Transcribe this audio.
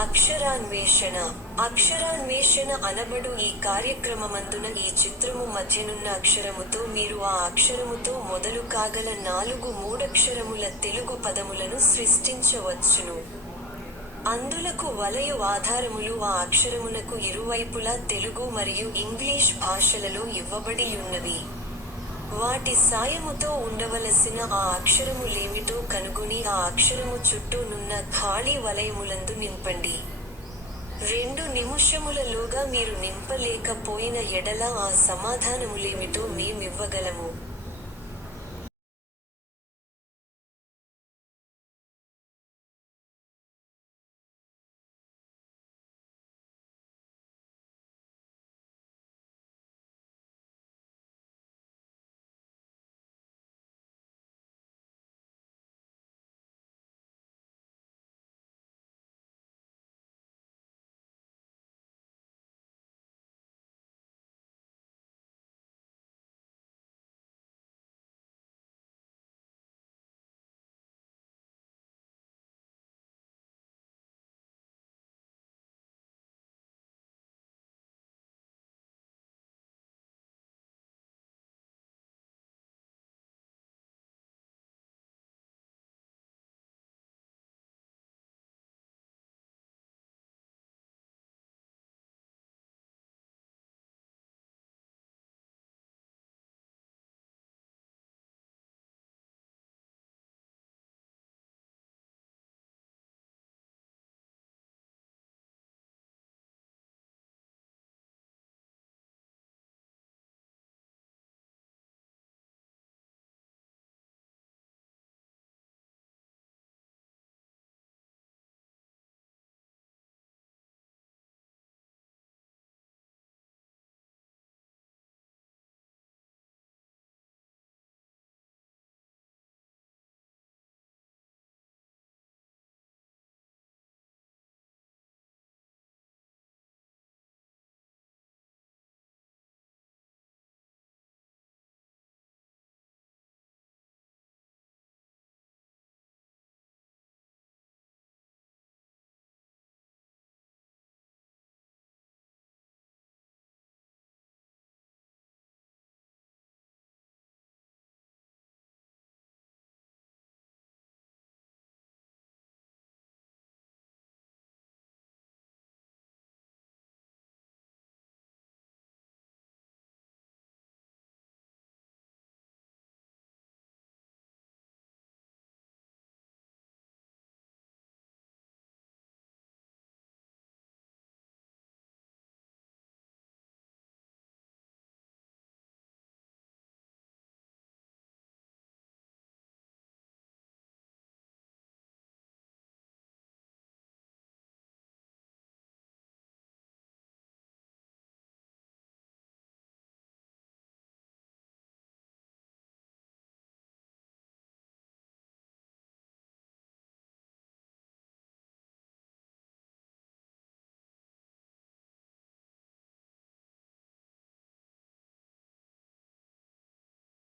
అక్షరాన్వేషణ. అక్షరాన్వేషణ అనబడు ఈ కార్యక్రమమందున ఈ చిత్రము మధ్యనున్న అక్షరముతో మీరు ఆ అక్షరముతో మొదలు కాగల 4 మూడక్షరముల తెలుగు పదములను సృష్టించవచ్చును. అందులకు వలయు ఆధారములు ఆ అక్షరమునకు ఇరువైపులా తెలుగు మరియు ఇంగ్లీష్ భాషలలో ఇవ్వబడియున్నవి. వాటి సాయముతో ఉండవలసిన ఆ అక్షరములేమిటో కనుగొని ఆ అక్షరము చుట్టూ నున్న ఖాళీ వలయములందు నింపండి. 2 నిముషములలోగా మీరు నింపలేక పోయిన ఎడల ఆ సమాధానములేమిటో మేమివ్వగలము.